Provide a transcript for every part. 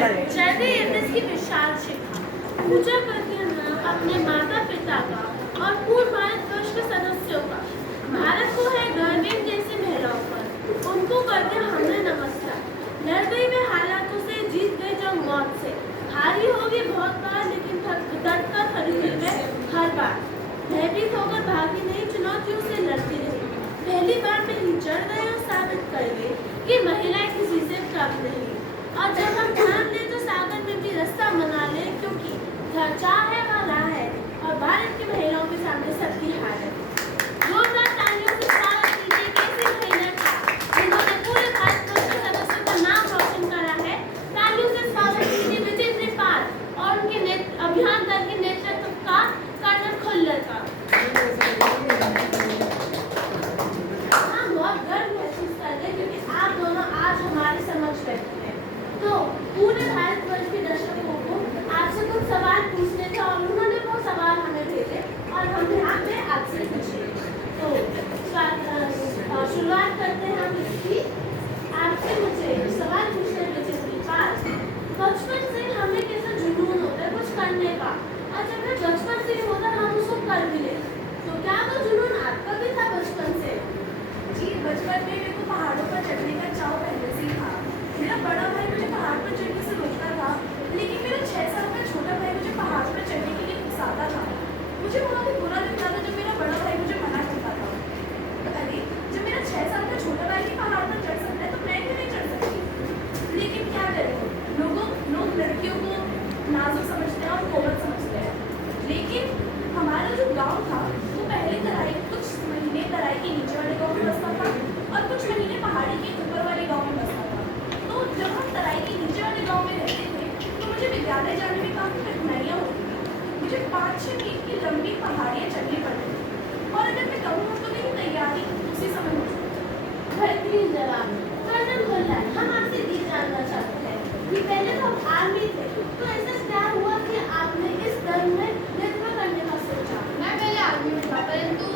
चढ़ते एवरेस्ट की विशाल शिखा, पूजा करते हैं अपने माता पिता का और पूर्व भारतवर्ष के सदस्यों का। भारत को है गर्विन जैसे महिलाओं पर, उनको करते हमने नमस्कार। लड़ गई वे हालातों से, जीत गई जंग मौत से, हारी होगी बहुत बार लेकिन डट कर खड़ी हुई वे हर बार। भयभीत होकर भागी नहीं, चुनौतियों से लड़ती रही। पहली बार में ही चढ़ गए और साबित कर गए कि महिलाएं किसी से कम नहीं। और जब हम ठान ले तो सागर में भी रास्ता बना ले, क्योंकि जहाँ चाह है वहाँ राह है और भारत की महिलाओं के सामने सबकी हार है। जोरदार तालियों से स्वागत कीजिए कैसी महिला था जिन्होंने पूरे भारतवर्ष के सदस्यों का नाम रोशन करा है। तालियों से स्वागत कीजिए विजेंद्र पाल और उनके अभियान दल के नेतृत्व का कर्नल खुल्लर का। हाँ, बहुत गर्व महसूस करते हैं क्योंकि आप दोनों आज हमारे समक्ष बैठे हैं। तो पूरे भारतवर्ष के दर्शकों को आपसे कुछ सवाल पूछने थे और उन्होंने वो सवाल हमें भेजे और हम यहाँ पे आपसे पूछे। तो शुरुआत करते हैं हम इसकी। आपसे मुझे सवाल पूछने के पास बचपन से हमें कैसा जुनून होता है कुछ करने का, और जब हमें बचपन से ही होता है हम उसको कर भी ले, तो क्या वो जुनून आपका भी था बचपन से? जी, बचपन में मेरे को पहाड़ों पर चढ़ने का चाव पहले से ही था। मेरा बड़ा भाई मुझे पहाड़ पर चढ़ने से रोकता था, लेकिन मेरा 6 साल का छोटा भाई मुझे पहाड़ पर चढ़ने के लिए उकसाता था। मुझे बहुत ही बुरा लगता था जब मेरा बड़ा भाई मुझे मना करता था। अरे, जब मेरा 6 साल का छोटा भाई भी पहाड़ पर चढ़ सकता है तो मैं क्यों नहीं चढ़ सकती? लेकिन क्या करें, लोग लड़कियों को नाजुक समझते हैं और कोमल समझते हैं। लेकिन हमारा जो गाँव था वो पहले कुछ महीने तराई के नीचे वाले गाँव में बसता था और कुछ महीने पहाड़ी के ऊपर वाले गाँव में बसता था। तो जब हम तराई के नीचे वाले गाँव में रहते थे तो मुझे विद्यालय जाने में काफ़ी कठिनाइयाँ होती थी। मुझे 5-6 मील की लंबी पहाड़ियाँ चढ़नी पड़ती थी और अगर मैं कहूँ तो मेरी तैयारी उसी समय हो चुकी थी। बेहतरीन जवाब। कर्नल खुल्लर, हम आपसे ये जानना चाहते हैं कि पहले तो आप आर्मी थे, तो ऐसा क्या हुआ कि आपने इस दल में नेतृत्व करने का सोचा? मैं पहले आर्मी में था, परंतु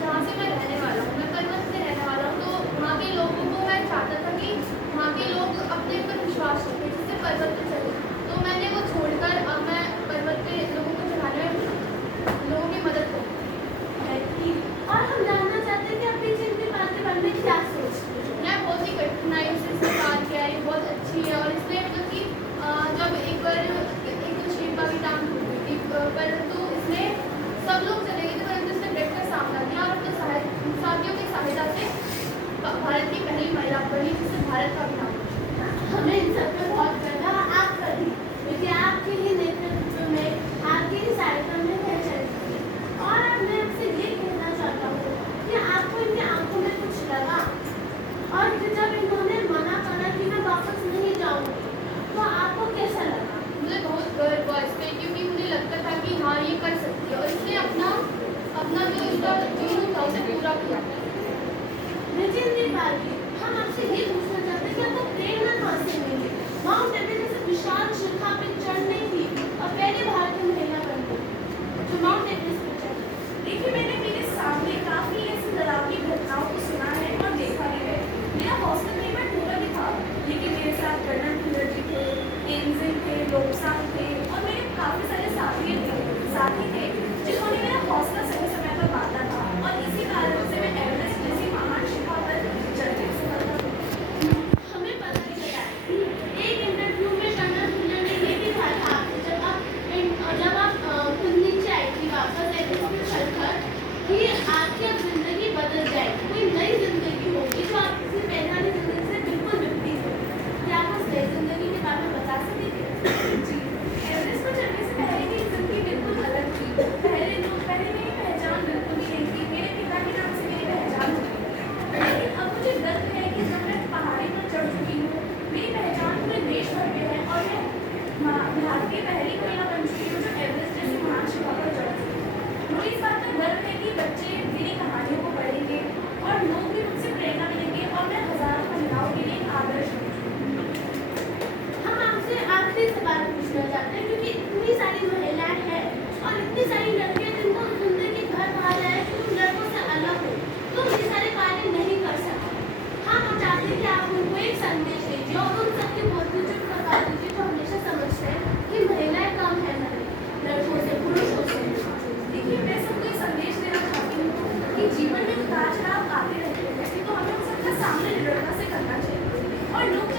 जहाँ से मैं रहने वाला हूँ, मैं पर्वत से रहने वाला हूँ, तो वहाँ के लोगों को मैं चाहता था कि वहाँ के लोग अपने ऊपर विश्वास रखें, जिससे पर्वत पे चले। तो मैंने वो छोड़कर अब मैं पर्वत पे लोगों को चढ़ाने में लोगों की मदद करूँ। और हम जानना चाहते हैं कि आप विजेंद्र पाल के बारे में क्या सोचते हैं? मैं बहुत ही कठिनाइयों से इससे पार किया है, बहुत अच्छी है। और इसमें मतलब कि जब एक बार एक शेरपा की टांग टूट गई थी, परंतु इसने सब लोग चले गए थे, परंतु इसने डट कर सामना किया और अपने साथियों की सहायता से भारत की पहली महिला बनी, जिससे भारत का भी नाम है। हमें इन सब पे बहुत गर्व है, आप पर भी, क्योंकि आपके ही नेतृत्व में, आपकी ही सहायता में वह चलती थी। और अब मैं आपसे ये कहना चाहता हूँ कि आपको इनकी आंखों में कुछ लगा, और जब इन्होंने मना करा कि मैं वापस नहीं जाऊँगी, तो आपको कैसा लगा? मुझे बहुत गर्व हुआ इस पर, क्योंकि मुझे लगता था कि हाँ ये कर सकती है, और इसने अपना जो इसका जुनून था उसे पूरा किया। विजेंद्र पाल जी, हम आपसे ये पूछना चाहते हैं कि आपको प्रेरणा कहाँ से मिली माउंट एवरेस्ट जैसे विशाल शिखा पे चढ़ने की और पहली भारतीय महिला बनने जो माउंट एवरेस्ट पे चढ़ी? देखिए, मैंने मेरे सामने काफ़ी ऐसी डरावनी घटनाओं को सुना है और देखा भी है। मेरा हौसला नहीं मैं थोड़ा भी था, लेकिन मेरे साथ कर्नल खुल्लर जी थे, तेनजिंग थे, लोब्सांग थे और मेरे काफ़ी सारे साथी थे जिन्होंने मेरा हौसला सही समय पर बांधा था, और इसी कारण से मैं एवरेस्ट जैसी महान शिखा पर चढ़ने में सफल था। हमें पता चला एक इंटरव्यू में कर्नल खुल्लर ने ये भी कहा था जब आप खुद नीचे आई थी वापस एवरेस्ट पे चढ़कर कि आपकी अब जिंदगी बदल जाएगी, कोई नई जिंदगी होगी जो आप किसी पहले वाली जिंदगी से बिल्कुल विपरीत होगी। क्या आप उस नई जिंदगी के बारे में बता सकेंगे? जी, एवरेस्ट पर चढ़ने से पहले की जिंदगी बिल्कुल अलग थी। पहले मेरी पहचान बिल्कुल ही नहीं थी, मेरे पिता के नाम से मेरी पहचान थी। लेकिन अब मुझे गर्व है कि जब मैं पहाड़ी पर चढ़ चुकी हूँ, मेरी पहचान पूरे देश भर में है और मैं भारत की पहली महिला बन चुकी हूँ जो एवरेस्ट जैसी महान शिखा पर चढ़ चुकी हूँ। मुझे इस बात का गर्व है कि बच्चे मेरी कहानियों को पढ़ेंगे और लोग भी मुझसे प्रेरणा मिलेंगे और मैं हजारों महिलाओं के लिए एक आदर्श बन चुकी हूँ। हम आपसे आखिरी सवाल पूछना चाहते हैं क्योंकि इतनी सारी महिलाएं हैं और इतनी सारी लड़कियां जिनको जिंदगी भर कहा जाए कि तुम लड़कों से अलग हो, तुम ये सारे कार्य नहीं कर सकते। हम चाहते हैं कि आप उनको एक संदेश दीजिए और उन सबके बोलते जो प्रकार दीजिए जो हमेशा और लोग